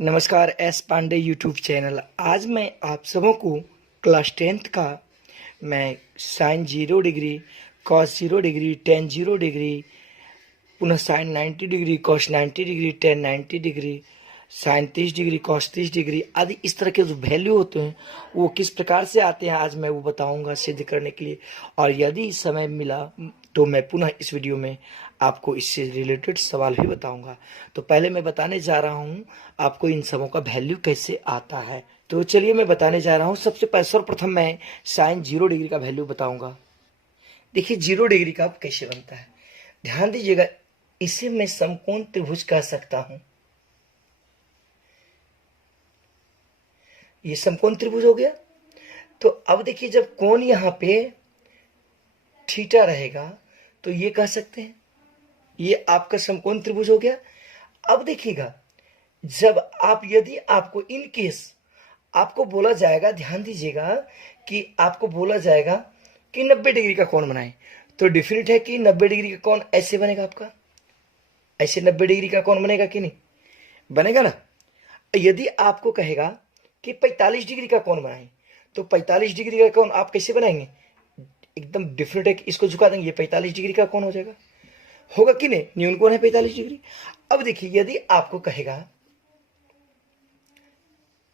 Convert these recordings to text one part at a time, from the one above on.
नमस्कार S Pandey YouTube channel. आज मैं आप सबों को क्लास 10th का मैं sin 0 degree, cos 0 degree, tan 0 degree, पुनः sin 90 degree, cos 90 degree, tan 90 degree, sin 30 degree, cos 30 degree आदि इस तरह के जो वैल्यू होते हैं वो किस प्रकार से आते हैं आज मैं वो बताऊंगा सिद्ध करने के लिए। और यदि समय मिला तो मैं पुनः इस वीडियो में आपको इससे रिलेटेड सवाल भी बताऊंगा। तो पहले मैं बताने जा रहा हूं आपको इन सबों का वैल्यू कैसे आता है। तो चलिए मैं बताने जा रहा हूं। सबसे पहले सर्वप्रथम मैं साइन 0 डिग्री का वैल्यू बताऊंगा। देखिए 0 डिग्री का कैसे बनता है, ध्यान दीजिएगा। इसे मैं समकोण त्रिभुज कह सकता हूं। ये समकोण त्रिभुज हो गया। तो अब देखिए जब कोण यहां पे थीटा रहेगा तो ये कह सकते हैं ये आपका समकोण त्रिभुज हो गया। अब देखिएगा जब आप यदि आपको इन केस आपको बोला जाएगा, ध्यान दीजिएगा कि आपको बोला जाएगा कि 90 डिग्री का कोण बनाएं, तो डिफिनिट है कि 90 डिग्री का कोण ऐसे बनेगा। आपका ऐसे 90 डिग्री का कोण बनेगा कि नहीं बनेगा ना। यदि आपको कहेगा कि 45 डिग्री का कोण बनाएं, तो 45 डिग्री का कोण आप कैसे बनाएंगे, एकदम डिफरेंट है। इसको झुका देंगे, ये 45 डिग्री का कोण हो जाएगा, होगा कि नहीं। न्यून कोण है 45 डिग्री। अब देखिए यदि आपको कहेगा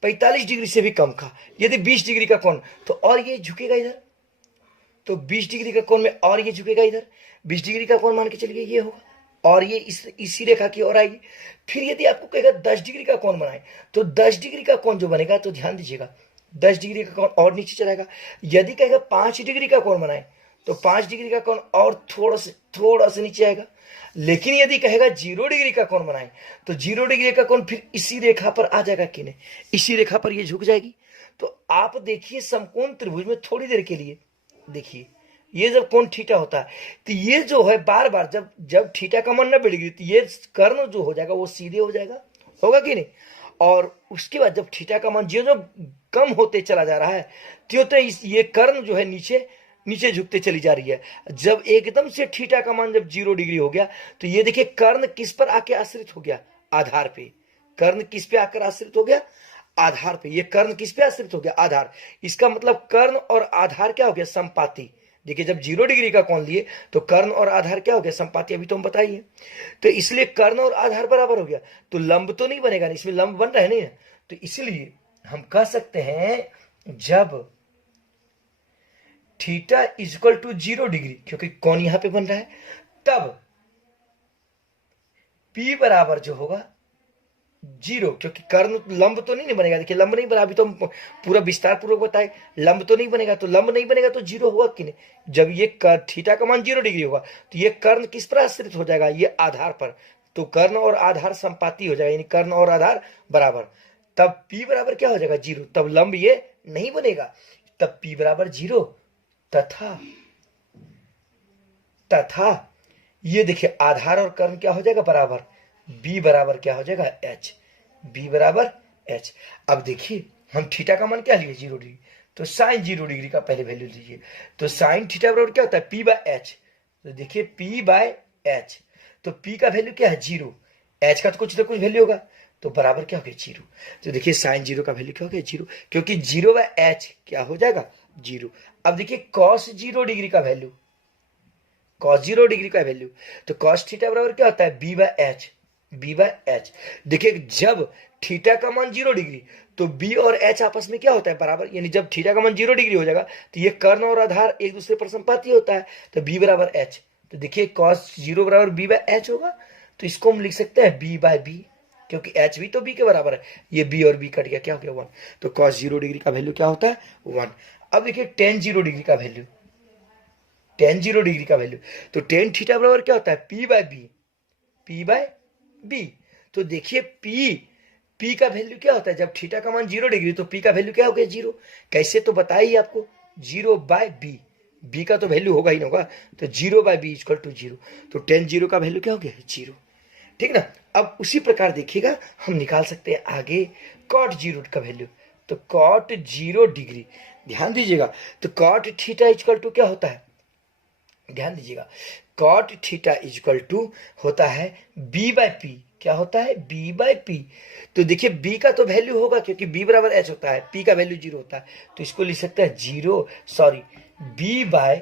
45 डिग्री से भी कम का यदि 20 डिग्री का कोण, तो और ये झुकेगा इधर, तो 20 डिग्री का कोण में और ये झुकेगा इधर। 20 डिग्री का कोण मान के चलिए ये होगा और ये इसी रेखा की ओर आएगी। फिर यदि आपको कहेगा 10 डिग्री का कोण बनाए, तो 10 डिग्री का कोण जो बनेगा, तो ध्यान दीजिएगा 10 डिग्री का कोण और नीचे चलाएगा। यदि कहेगा 5 डिग्री का कोण बनाए, तो 5 डिग्री का कोण और थोड़ा सा नीचे आएगा। लेकिन यदि कहेगा 0 डिग्री का कोण बनाए, तो 0 डिग्री का कोण फिर इसी रेखा पर आ जाएगा कि नहीं, इसी रेखा पर ये झुक जाएगी। तो आप देखिए समकोण त्रिभुज में थोड़ी देर के लिए देखिए, ये जब कोण थीटा होता है तो ये जो है बार बार जब थीटा का मान 90 डिग्री, तो ये कर्ण जो हो जाएगा वो सीधे हो जाएगा, होगा कि नहीं। और उसके बाद जब थीटा का मान जो कम होते चला जा रहा है, तो ये कर्ण जो है नीचे नीचे झुकते चली जा रही है। जब एकदम से थीटा का मान जब 0 डिग्री हो गया, तो ये देखिए कर्ण किस पर आके आश्रित हो गया, आधार पे। कर्ण किस पे आकर आश्रित हो गया, आधार पे। ये कर्ण किस पे आश्रित हो गया, आधार। इसका मतलब कर्ण और आधार क्या हो गया, संपाती। देखिए जब 0 डिग्री का कोण लिए तो कर्ण और आधार क्या हो गया, संपाती। अभी तो हम बताइए, तो इसलिए कर्ण और आधार बराबर हो गया, तो लंब तो नहीं बनेगा, इसमें लंब बन रहा है नहीं है। तो इसलिए हम कह सकते हैं जब थीटा इक्वल टू 0 डिग्री, क्योंकि कोण यहां पे बन रहा है, तब P बराबर जो होगा 0, क्योंकि कर्ण लंब तो नहीं बनेगा। देखिए लंब नहीं बना, अभी तो हम पूरा विस्तार पूर्वक बताए, लंब तो नहीं बनेगा, तो लंब नहीं बनेगा तो 0 होगा कि नहीं। जब ये थीटा का मान 0 डिग्री होगा, तो ये कर्ण किस पर आश्रित हो जाएगा, ये आधार पर। तो कर्ण और आधार संपाती हो जाएगा, यानी कर्ण और आधार बराबर। तब P बराबर क्या हो जाएगा, 0। तब लंब ये नहीं बनेगा, तब P बराबर 0। तथा ये देखिए आधार और कर्ण क्या हो जाएगा, बराबर। B बराबर क्या हो जाएगा, H। B बराबर H। अब देखिए हम थीटा का मान क्या लिए, 0 डिग्री, तो साइन 0 डिग्री का पहले वैल्यू लीजिए। तो साइन थीटा बराबर क्या होता है, P बाय H। तो देखिए P बाय H, तो P का वैल्यू क्या है, 0। H का तो कुछ ना कुछ वैल्यू होगा, तो बराबर क्या हो गया, 0। तो देखिए साइन 0 का वैल्यू क्या हो गया, 0, क्योंकि 0 बाय H क्या हो जाएगा, 0। अब देखिए कॉस 0 डिग्री का वैल्यू, कॉस 0 डिग्री का वैल्यू, तो कॉस थीटा बराबर क्या होता है, B by H। B by H। देखिए जब थीटा का मान 0 डिग्री, तो B और H आपस में क्या होता है, बराबर। यानी जब थीटा का मान 0 डिग्री हो जाएगा, तो ये कर्ण और आधार एक दूसरे पर संपाती होता है, तो B बराबर H। तो देखिए कॉस 0 बराबर B बाय H होगा, तो इसको हम लिख सकते हैं B बाय B, क्योंकि H भी तो B के बराबर है। ये B और B कट गया, क्या हो गया, 1। तो कॉस 0 डिग्री का वैल्यू क्या होता है, 1। अब देखिए टेन 0 डिग्री का वैल्यू, टेन 0 डिग्री का वैल्यू, तो टेन थीटा बराबर क्या होता है, P by B। P by B। तो देखिए P का वैल्यू क्या होता है, जब थीटा का मान 0 डिग्री, तो P का वैल्यू क्या हो गया, 0। कैसे, तो बताइए आपको, 0 बाय B का तो वैल्यू होगा ही ना, होगा, तो 0 बाय B इक्वल टू 0। तो टेन 0 का वैल्यू क्या हो गया, 0। ठीक ना। अब उसी प्रकार देखिएगा हम निकाल सकते हैं आगे कॉट 0 का वैल्यू। तो कॉट 0 डिग्री, ध्यान दीजिएगा, तो कॉट थीटा इक्वल टू क्या होता है, ध्यान दीजिएगा, कॉट थीटा इक्वल टू होता है B बाय P। क्या होता है, बी बाय पी। तो देखिए बी का तो वैल्यू होगा क्योंकि बी बराबर एच होता है, पी का वैल्यू 0 होता है, तो इसको लिख सकते हैं बी बाय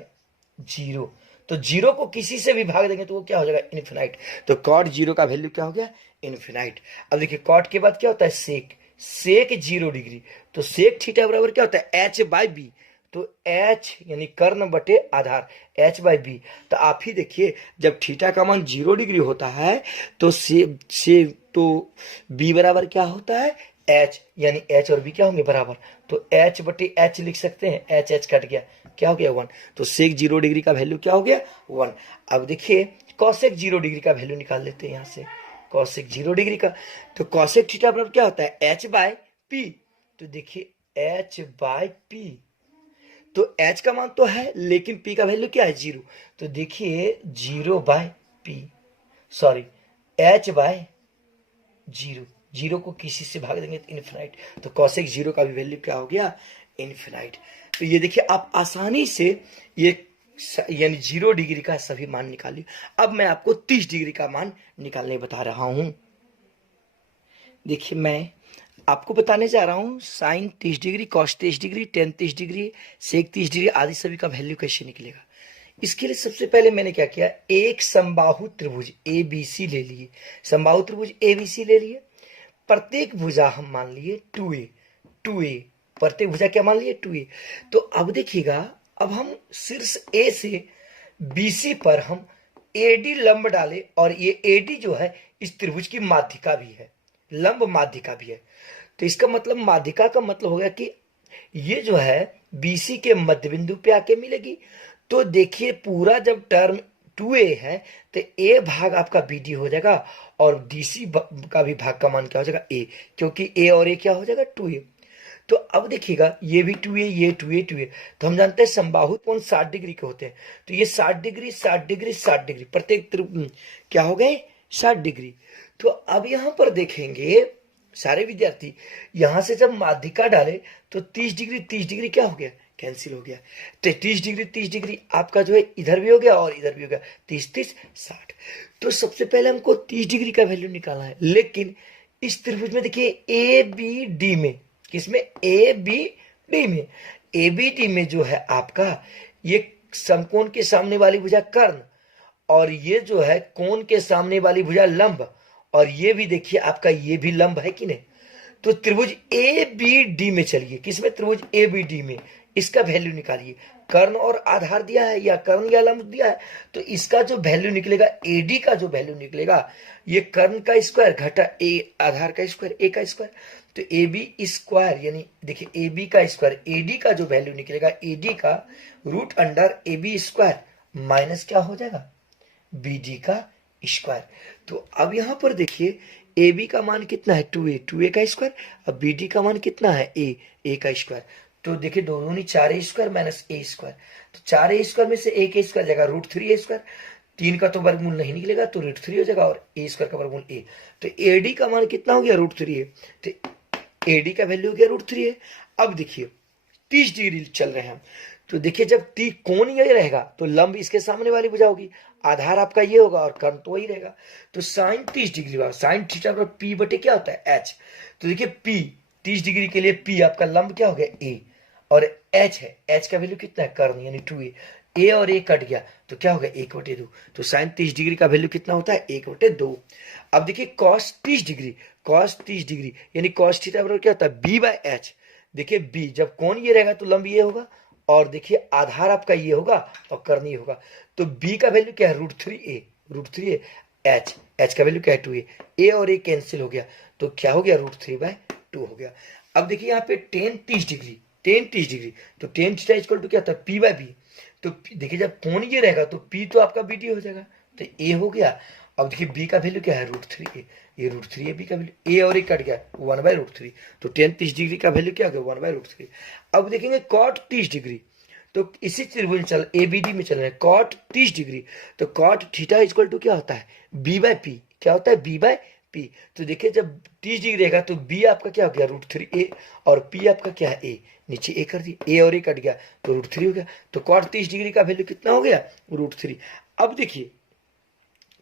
0। तो 0 को किसी से भी भाग देंगे तो वो क्या हो जाएगा, इन्फिनाइट। तो कॉट 0 का वैल्यू क्या हो गया, इन्फिनाइट। अब देखिए कॉट के बाद क्या होता है, सेक 0 डिग्री। तो सेक थीटा बराबर क्या होता है, एच बाय बी। तो h यानी कर्ण बटे आधार, h बाई बी। तो आप ही देखिए जब थीटा का मान 0 डिग्री होता है तो तो b बराबर क्या होता है, h, यानी h और b क्या होंगे, बराबर। तो h बटे h लिख सकते हैं, h कट गया, क्या हो गया 1। तो सेक 0 डिग्री का वैल्यू क्या हो गया 1। अब देखिए कॉसेक 0 डिग्री का वैल्यू निकाल लेते हैं यहाँ से, कॉसेक 0 डिग्री का। तो कॉसेक थीटा बराबर क्या होता है, h बाय p। तो देखिए h बाय p, तो h का मान तो है लेकिन p का वैल्यू क्या है, 0। तो देखिए 0 by p, sorry h by 0, 0 को किसी से भाग देंगे तो इन्फिनाइट। तो कॉसेक 0 का भी वैल्यू क्या हो गया, इन्फिनाइट। तो ये देखिए आप आसानी से ये यानी 0 डिग्री का सभी मान निकालिए। अब मैं आपको 30 डिग्री का मान निकालने बता रहा हूं। देखिए मैं आपको बताने जा रहा हूं sin 30 degree, cos 30 degree, tan 30 degree, sec 30 degree आदि सभी का वैल्यू कैसे निकलेगा। इसके लिए सबसे पहले मैंने क्या किया, एक समबाहु त्रिभुज ABC ले लिए, समबाहु त्रिभुज ABC ले लिए, प्रत्येक भुजा हम मान लिए 2a, प्रत्येक भुजा क्या मान लिए 2a। तो अब देखिएगा, अब हम शीर्ष A से BC पर हम AD लंब डाले और ये AD जो है इस त्रिभुज की माध्यिका भी है, लंब माध्यिका भी है। तो इसका मतलब माध्यिका का मतलब हो गया कि ये जो है BC के मध्य बिंदु पे आके मिलेगी। तो देखिए पूरा जब टर्म 2a है तो a भाग आपका BD हो जाएगा और DC का भी भाग का मान क्या हो जाएगा a, क्योंकि a और a क्या हो जाएगा 2a। तो अब देखिएगा ये भी 2a, ये 2a। तो हम जानते हैं समबाहु कोण 60 डिग्री के होते हैं। तो ये 60 डिग्री 60 डिग्री 60 डिग्री प्रत्येक क्या हो गए 60 डिग्री। तो अब यहां पर देखेंगे सारे विद्यार्थी, यहां से जब माध्यिका डाले तो 30 डिग्री क्या हो गया, कैंसिल हो गया। तो 30 डिग्री आपका जो है इधर भी हो गया और इधर भी हो गया, 30 60। तो सबसे पहले हमको 30 डिग्री का वैल्यू निकालना है, लेकिन इस त्रिभुज में देखिए ए बी डी में, किसमें, ए बी डी में, ए बी डी में जो है आपका ये समकोण के सामने वाली भुजा कर्ण और ये जो है कोण के सामने वाली भुजा लंब, और ये भी देखिए आपका ये भी लंब है कि नहीं। तो त्रिभुज ए बी डी में चलिए, किसमें, त्रिभुज ए बी डी में इसका वैल्यू निकालिए। कर्ण और आधार दिया है या कर्ण या लंब दिया है, तो इसका जो वैल्यू निकलेगा एडी का जो वैल्यू निकलेगा, ये कर्ण का स्क्वायर घटा ए आधार का स्क्वायर, ए का स्क्वायर। तो ए बी स्क्वायर यानी देखिए ए बी का स्क्वायर, एडी का जो वैल्यू निकलेगा एडी का root under A B square minus क्या हो जाएगा, बी डी का स्क्वायर। तो अब यहां पर देखिए ए बी का मान कितना है 2a का स्क्वायर, अब बी डी का मान कितना है a का स्क्वायर। तो देखिए दोनों नहीं 4a square minus a square, तो 4a स्क्वायर में से a का स्क्वायर जाएगा √3a स्क्वायर, 3 का तो वर्गमूल नहीं निकलेगा तो √3 हो जाएगा और a स्क्वायर का वर्गमूल a। तो एडी का मान कितना हो गया √3a, तो एडी का वैल्यू हो गया √3a। अब देखिए 30 डिग्री चल रहे हैं, तो देखिए जब कोण ये रहेगा तो लंब इसके सामने वाली भुजा होगी, आधार आपका ये होगा और कर्ण तो वही रहेगा। तो साइन 30 डिग्री बार साइन थीटा पर पी बटे क्या होता है h। तो देखिए p 30 डिग्री के लिए p आपका लंब क्या हो गया a और h है, h का वैल्यू कितना है कर्ण यानी 2a, a और a कट गया तो क्या होगा 1/2। तो साइन 30 डिग्री का वैल्यू कितना होता है 1/2। अब देखिए कॉस 30 डिग्री यानी कॉस थीटा बराबर क्या होता है b बाय h। देखिए b जब कोण ये रहेगा तो लंब ये होगा और देखिए आधार आपका ये होगा और कर्ण ये होगा। तो b का वैल्यू क्या है √3a, h का वैल्यू क्या है 2a, a और a कैंसिल हो गया तो क्या हो गया √3/2 हो गया। अब देखिए यहाँ पे टेन 30 डिग्री, तो टेन थीटा इक्वल टू क्या होता है p बाय b। तो देखिए जब कोण ये रहेगा तो p तो आपका bd हो जाएगा, तो a हो गया। अब देखिए b का वैल्यू क्या है √3a, ये √3a b का वैल्यू, a और a कट गया 1/√3। तो टेन 30 डिग्री का वैल्यू क्या हो गया 1/√3। अब देखेंगे कॉट 30 डिग्री, तो इसी त्रिभुज चल एबीडी में चल रहे हैं कॉट 30 डिग्री, तो कॉट थीटा इक्वल टू क्या होता है b बाय p, क्या होता है b बाय p। तो देखिए जब 30 डिग्री रहेगा तो b आपका क्या हो गया √3a और p आपका क्या है a, नीचे a कर दिया, a और a कट गया तो √3 हो गया। तो कॉट 30 डिग्री का वैल्यू कितना हो गया √3। अब देखिए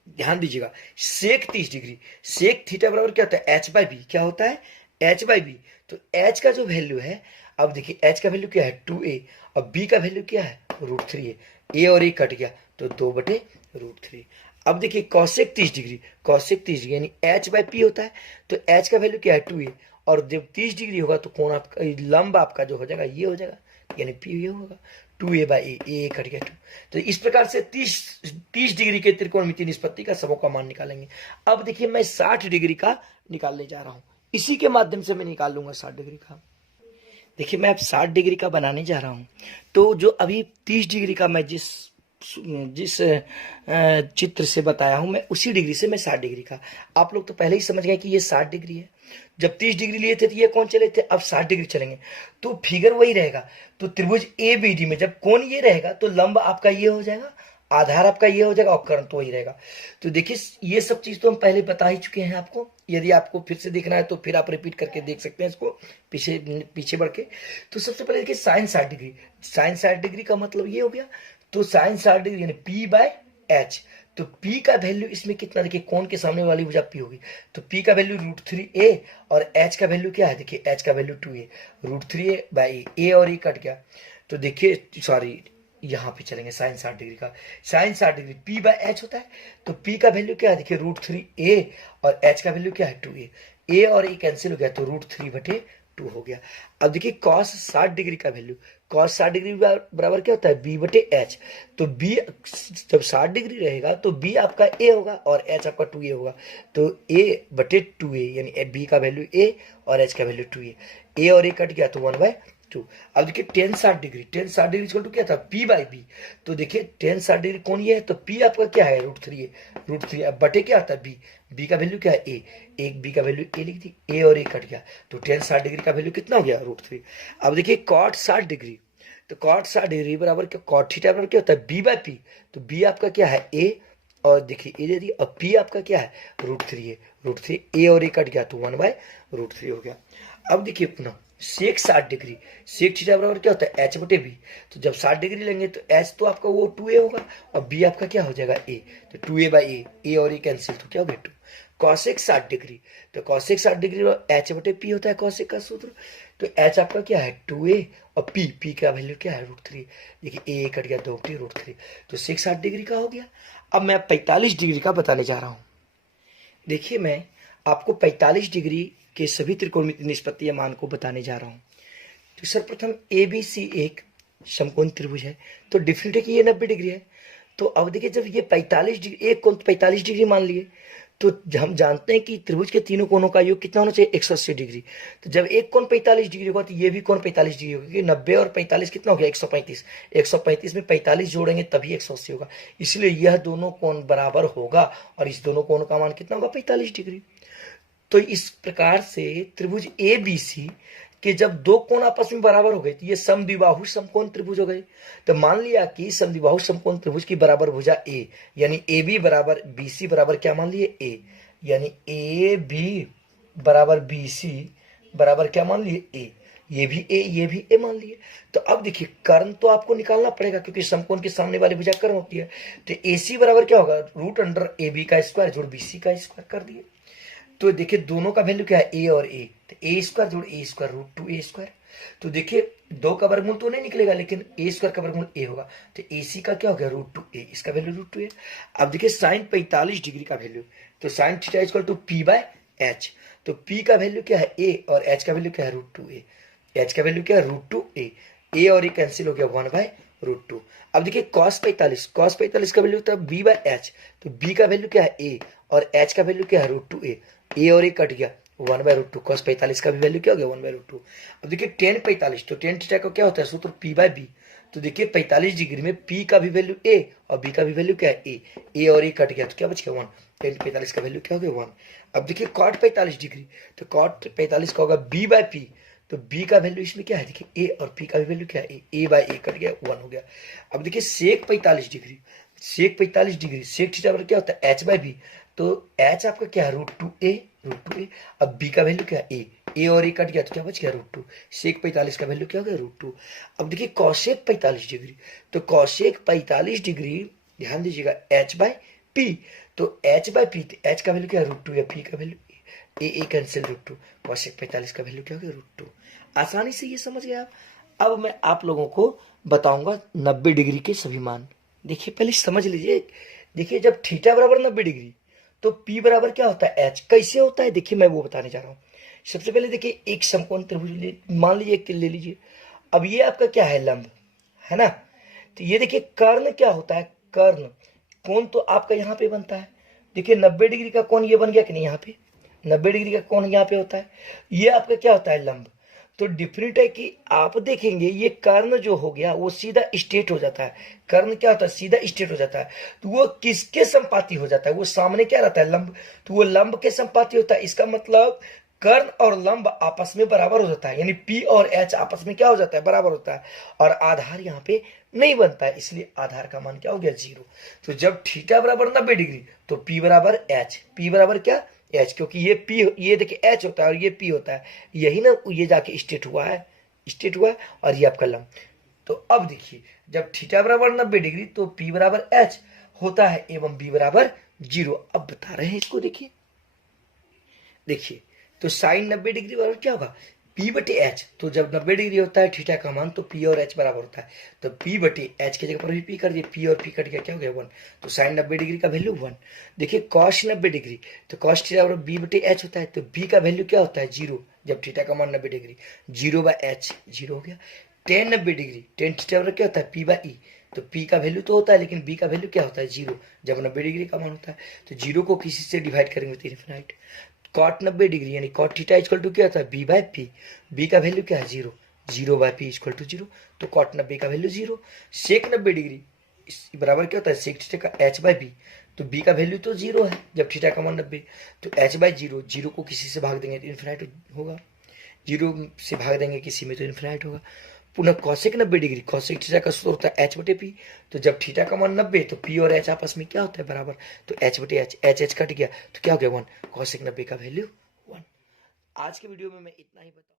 ध्यान दीजिएगा, सेक 30 डिग्री, सेक थीटा बराबर क्या होता है, एच बाई बी। क्या होता है, एच बाई बी। तो एच का जो वैल्यू है, अब देखिए एच का वैल्यू क्या है 2a, और बी का वैल्यू क्या है √3 ए और ए कट गया तो 2/√3। अब देखिए कॉसेक 30 डिग्री, कॉसेक 30 डिग्री यानी एच बाई पी होता है, तो एच का वैल्यू क्या है 2a, और जब 30 डिग्री होगा तो कोण आपका, लंब आपका जो हो जाएगा ये हो जाएगा, यानी पी ये होगा 2a/a, ए कट गया 2। तो इस प्रकार से 30 डिग्री के त्रिकोणमितीय निष्पत्ति का समों का मान निकालेंगे। अब देखिए मैं 60 डिग्री का निकालने जा रहा हूं, इसी के माध्यम से मैं निकाल लूंगा 60 डिग्री का। देखिए मैं अब 60 डिग्री का बनाने जा रहा हूं, तो जो अभी 30 डिग्री का मैं जिस जिस चित्र से बताया हूं, मैं उसी डिग्री से मैं 60 डिग्री का, आप लोग तो पहले ही समझ गए कि ये 60 डिग्री है। जब 30 डिग्री लिए थे तो ये कौन चले थे, अब 60 डिग्री चलेंगे तो फिगर वही रहेगा। तो त्रिभुज ए बी डी में जब कोण ये रहेगा तो लंब आपका ये हो जाएगा, आधार आपका ये हो जाएगा, और कर्ण तो वही रहेगा। तो देखिए ये सब चीज तो हम पहले बता ही चुके हैं आपको, यदि आपको फिर से देखना है तो फिर आप रिपीट करके देख सकते हैं इसको पीछे पीछे बढ़ के। तो सबसे पहले देखिए साइन 60 डिग्री, साइन 60 डिग्री का मतलब ये हो गया, तो साइन 60 डिग्री यानी पी बाय एच। तो P का वैल्यू इसमें कितना, देखिए कोण के सामने वाली भुजा P होगी, तो P का वैल्यू √3a, और H का वैल्यू क्या है, देखिए H का वैल्यू 2a, √3a/a और a कट गया। तो देखिए सॉरी यहाँ पे चलेंगे साइन 60 डिग्री का, sine 60 degree P by H होता है, तो P का वैल्यू क्या है, देखिए √3a, और H का वैल्यू क्या है 2a, a और a कैंसिल हो गया तो √3/2 हो गया। अब देखिए cos 60 डिग्री का वैल्यू, cos 60 डिग्री बराबर क्या होता है b/h, तो b जब 60 डिग्री रहेगा तो b आपका a होगा और h आपका 2a होगा, तो a/2a यानी b का वैल्यू a और h का वैल्यू 2a, a और a कट गया तो 1/2। अब देखिए tan 60 degree, tan 60 degree equal to क्या था p/b, तो देखिए tan 60 डिग्री कौन ये है, तो p आपका क्या है √3a, √3 अब बटे क्या आता है b, b का वैल्यू क्या है a, एक b का वैल्यू a लिख दी, a और a कट गया तो tan 60 डिग्री का वैल्यू कितना हो गया √3। अब देखिए cot 60 डिग्री, तो cot 60 डिग्री बराबर क्या, cot थीटा बराबर क्या होता है b/p, तो b आपका क्या है a, और देखिए ए दे दी, अब p आपका क्या है √3a, √3 a और a कट गया तो 1/√3 हो गया। अब देखिए पुनः सेक 60 डिग्री, सेक थीटा बराबर क्या होता है h/b, तो जब 60 डिग्री लेंगे तो h तो आपका वो 2a होगा और b आपका क्या हो जाएगा a, तो 2a/a, a और a कैंसिल तो क्या हो गया 2। कॉसेक 60 डिग्री, तो कॉसेक 60 डिग्री h/p होता है कॉसेक का सूत्र, तो h आपका क्या है 2a, और p का वैल्यू क्या है √3, देखिए a कट गया 2/√3, तो सेक 60 डिग्री का हो गया। अब मैं 45 डिग्री का बताने जा रहा हूं। देखिए मैं आपको 45 डिग्री के सभी त्रिकोणमितीय निष्पत्तीय मान को बताने जा रहा हूं। तो सर्वप्रथम ABC एक समकोण त्रिभुज है, तो डिफरेंट है कि ये 90 डिग्री है। तो अब देखिए जब ये 45 डिग्री, एक कोण 45 डिग्री मान लिए, तो हम जानते हैं कि त्रिभुज के तीनों कोणों का योग कितना होना चाहिए 180 डिग्री। तो जब एक कोण 45 डिग्री होगा तो ये भी कोण 45 डिग्री होगा, क्योंकि 90 और 45 कितना हो गया 135, 135 में 45 जोड़ेंगे तभी 180 होगा, इसलिए यह दोनों कोण बराबर होगा और इस दोनों कोणों का मान कितना होगा 45 डिग्री। तो इस प्रकार से त्रिभुज ABC कि जब दो कोण आपस में बराबर हो गए तो ये समद्विबाहु समकोण त्रिभुज हो गए। तो मान लिया कि समद्विबाहु समकोण त्रिभुज की बराबर भुजा A, यानी AB बराबर BC बराबर क्या मान लिए A, यानी AB बराबर BC बराबर क्या मान लिए A, ये भी A ये भी A मान लिए। तो अब देखिए कर्ण तो आपको निकालना पड़ेगा क्योंकि समकोण के सामने वाली भुजा कर्ण होती है, तो AC बराबर क्या होगा √AB का स्क्वायर जोड़ BC का स्क्वायर कर दिए। तो देखिए दोनों का वैल्यू क्या है a और a, तो a स्क्वायर जोड़ a स्क्वायर √2a स्क्वायर। तो देखिए दो का वर्गमूल तो नहीं निकलेगा लेकिन a स्क्वायर का वर्गमूल a होगा, तो ac का क्या हो गया √2a, इसका वैल्यू √2a। अब देखिए साइन 45 डिग्री का वैल्यू, तो sine theta equal to p/h, तो p का वैल्यू क्या है a और h का वैल्यू क्या है √2a, h का वैल्यू क्या है √2a, a और a कैंसिल हो गया 1/√2। अब देखिए cos 45 का वैल्यू होता है b/h, तो b का वैल्यू क्या है a और h का वैल्यू क्या है √2a, a और a कट गया 1/√2, cos 45 का भी वैल्यू क्या हो गया 1/√2। अब देखिए tan 45, तो tan थीटा का क्या होता है सूत्र p/b, तो देखिए 45 डिग्री में p का भी वैल्यू a और b का भी वैल्यू क्या है a और a कट गया तो क्या बच गया 1, tan 45 का वैल्यू क्या हो गया 1। अब देखिए cot 45 डिग्री, तो cot 45 का होगा b/p, तो b का वैल्यू इसमें क्या है देखिए a और p का भी वैल्यू क्या है a/a कट गया 1 हो गया। अब देखिए सेक 45 डिग्री, सेक 45 डिग्री सेक थीटा पर क्या होता है h/b, तो h आपका क्या है √2a, अब b का वैल्यू क्या है a और a कट गया तो क्या बच गया √2, सेक 45 का वैल्यू क्या हो गया √2। अब देखिए कॉसेक 45 डिग्री, तो कॉसेक 45 डिग्री ध्यान दीजिएगा h/p, तो एच बाई पी, एच का वैल्यू क्या है √2 या पी का वैल्यू ए कैंसिल √2, कॉसेक 45 का वैल्यू क्या हो गया √2। आसानी से ये समझ गए आप। अब मैं आप लोगों को बताऊंगा 90 डिग्री के सभी मान। देखिए पहले समझ लीजिए, देखिए जब थीटा बराबर 90 डिग्री तो पी बराबर क्या होता है एच। कैसे होता है देखिए मैं वो बताने जा रहा हूँ। सबसे पहले देखिए एक समकोण त्रिभुज मान लीजिए एक ले लीजिए। अब ये आपका क्या है लंब है ना, तो ये देखिए कर्ण क्या होता है, कर्ण कोण तो आपका यहाँ पे बनता है। देखिए 90 डिग्री का कोण ये बन गया कि नहीं, यहाँ पे 90 डिग्री का कोण यहाँ पे होता है, ये आपका क्या होता है लंब। तो डिफरेंट है कि आप देखेंगे ये कर्ण जो हो गया वो सीधा स्ट्रेट हो जाता है। कर्ण क्या होता है सीधा स्ट्रेट हो जाता है, तो वो किसके संपाती हो जाता है, वो सामने क्या रहता है लंब, तो वो लंब के संपाती होता है। इसका मतलब कर्ण और लंब आपस में बराबर हो जाता है, यानी पी और एच आपस में क्या हो जाता है बराबर होता है, और आधार यहाँ पे नहीं बनता है, इसलिए आधार का मान क्या हो गया 0। तो जब थीटा बराबर 90 डिग्री तो पी बराबर एच, पी बराबर क्या एच, क्योंकि ये पी ये देखिए एच होता है और ये पी होता है, यही ना ये जाके स्ट्रेट हुआ है, स्ट्रेट हुआ है, और ये आपका लंब। तो अब देखिए जब थीटा बराबर 90 डिग्री तो पी बराबर एच होता है एवं बी बराबर 0। अब बता रहे हैं इसको, देखिए देखिए तो साइन 90 डिग्री बराबर क्या होगा पी बटे एच। तो जब 90 डिग्री होता है थीटा का मान तो पी और एच बराबर होता है, तो पी बटे एच की जगह पर भी पी कर दिए, पी और पी कट गया क्या हो गया 1, तो साइन 90 डिग्री का वैल्यू 1। देखिए कॉस 90 डिग्री तो कॉस थीटा बराबर बी बटे एच होता है, तो बी का वैल्यू क्या होता है 0, जब थीटा का मान 90 डिग्री 0 बाय एच 0 हो गया। टेन 90 डिग्री टेन थीटा बराबर क्या होता है पी बाई ई, तो पी का वैल्यू तो होता है लेकिन बी का वैल्यू क्या होता है 0, जब 90 डिग्री का मान होता है, तो 0 को किसी से डिवाइड करेंगे तो इनफिनाइट। कॉट 90 डिग्री यानी कॉट थीटा इक्वल टू क्या होता है बी बाय पी, बी का वैल्यू क्या है 0, 0 बाय पी इक्वल टू 0, तो कॉट 90 का वैल्यू 0। सेक 90 डिग्री बराबर क्या होता है सेक थीटा का एच बाय बी, तो बी का वैल्यू तो 0 है जब थीटा का मान 90, तो एच बाय 0, 0 को किसी से भाग देंगे तो इन्फिनाइट होगा, 0 से भाग देंगे किसी में तो इन्फिनाइट होगा। पुनः कॉसेक 90 डिग्री, कॉसेक थीटा का सूत्र होता है एच बटे पी, तो जब थीटा का मान 90 तो पी और एच आपस में क्या होता है बराबर, तो एच बटे एच, एच एच कट गया तो क्या हो गया 1, कॉसेक 90 का वैल्यू 1। आज के वीडियो में मैं इतना ही बता